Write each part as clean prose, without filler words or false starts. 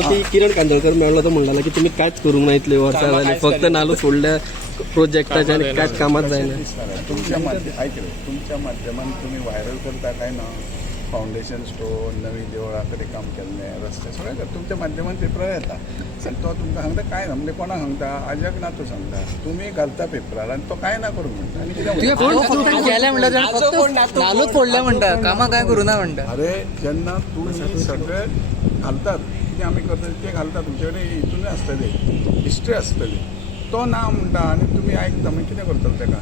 की किरण कांदळकर मेळला तो म्हणला की तुम्ही कांयच करूंक ना इतले वर्सां जाली फक्त नालो सोडल्या प्रोजेक्टाच्या आनी कांयच कामात जायना. तुमच्या माध्यमान तुम्ही व्हायरल करता काय ना फाउंडेशन स्टोन नवी देवळा कडेन काम केल्लें रस्ते सगळें तुमच्या माध्यमान पेपरार येता आनी तो तुमकां सांगता काय ना म्हणजे कोणाक सांगता आजक ना तो सांगता तुमी घालता पेपरार आनी तो काय ना करूंक म्हणटा आनी कितें गेल्या म्हणटा नालूच फोडल्या म्हणटा कामां काय करूं ना म्हणटा. अरे जेन्ना तुमी सगळे घालतात कितें आमी करता तें घालता तुमचे कडेन हितून आसतली हिस्ट्री आसतली तो ना म्हणटा आनी तुमी आयकता मागीर कितें करतले तेका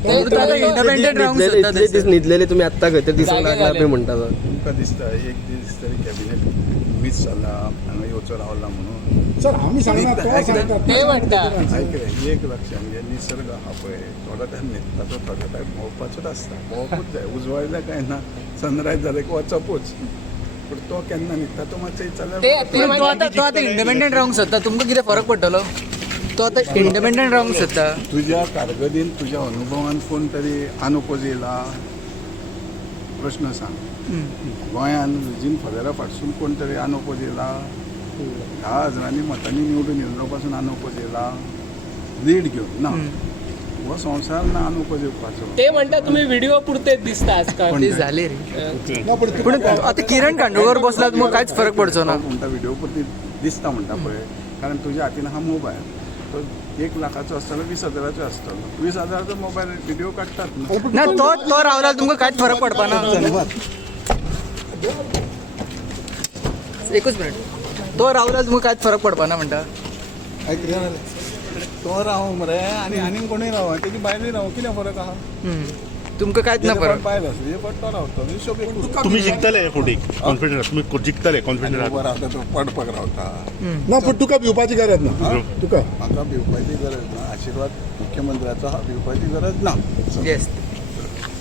इंडिपेंडंट रावंक इतले दीस न्हिदलेले तुमी आत्तां खंय ते दिसूंक लागला बी म्हणटा तो. तुमकां दिसता एक दीस तरी कॅबिनेट मिस जाला हांगा येवचो रावला म्हणून सर आम्ही सांगणार तो सांगता. ते म्हणटा आयक रे एक लक्षात म्हणजे निसर्ग हा पळय थोडो टायम न्हिदता तो थोडो टायम भोंवपाचोच आसता भोंवपूच जाय उजवायलें काय ना सनरायज जालें की वचपूच पूण तो केन्ना न्हिदता तो मातशें जाल्यार तो आतां इंडिपेंडंट रावंक सोदता तुमकां कितें फरक पडटलो. तो आतां इंडिपेंडंट रावंक सोदता. तुज्या कारकिर्दीन तुज्या अनुभवान कोण तरी अनोपोज येयला प्रश्न सांग. गोंयान रिजीन फॉरेरा फाटसून कोण तरी अनोपोज येयला 10,000 मतांनी निवडून येवलो पासून अनोपोज येयला लीड घेवन ना हो संवसार ना अनोपोज येवपाचो. ते म्हणता तुम्ही व्हिडिओ पुरते दिसता आजकाल. ते झाले रे ना, पण ते- पूण आतां किरण कांदोळकर बसला तुमकां कांयच फरक पडचो ना. म्हणटा व्हिडिओ पुरती दिसता म्हणटा पळय कारण तुज्या हातीन हा मोबायल तो 1 लाखाचो आसतलो 20,000चो आसतलो 20,000चो मोबायल व्हिडिओ काडटात ना न्हू. तो रावला तुमकां कांयच फरक पडपा ना. एकूच मिनिट तो रावला तुमकां कांयच फरक पडपा ना म्हणटा. ऐक रे. तो राव मरे आनी कोणूय राव तेजी बायलूय राव कितें फरक आहा तुमकां कांयच ना फरक. बायल आसली पण तो रावतो हिशोब तुम्ही जिंकतले फुटी कॉन्फिडंट तुम्ही जिंकतले कॉन्फिडंट उबो रावता तो पडपाक रावता. ना पण तुका भिवपाची गरज ना तुका म्हाका भिवपाची गरज ना आशिर्वाद मुख्यमंत्र्याचो हा भिवपाची गरज ना. येस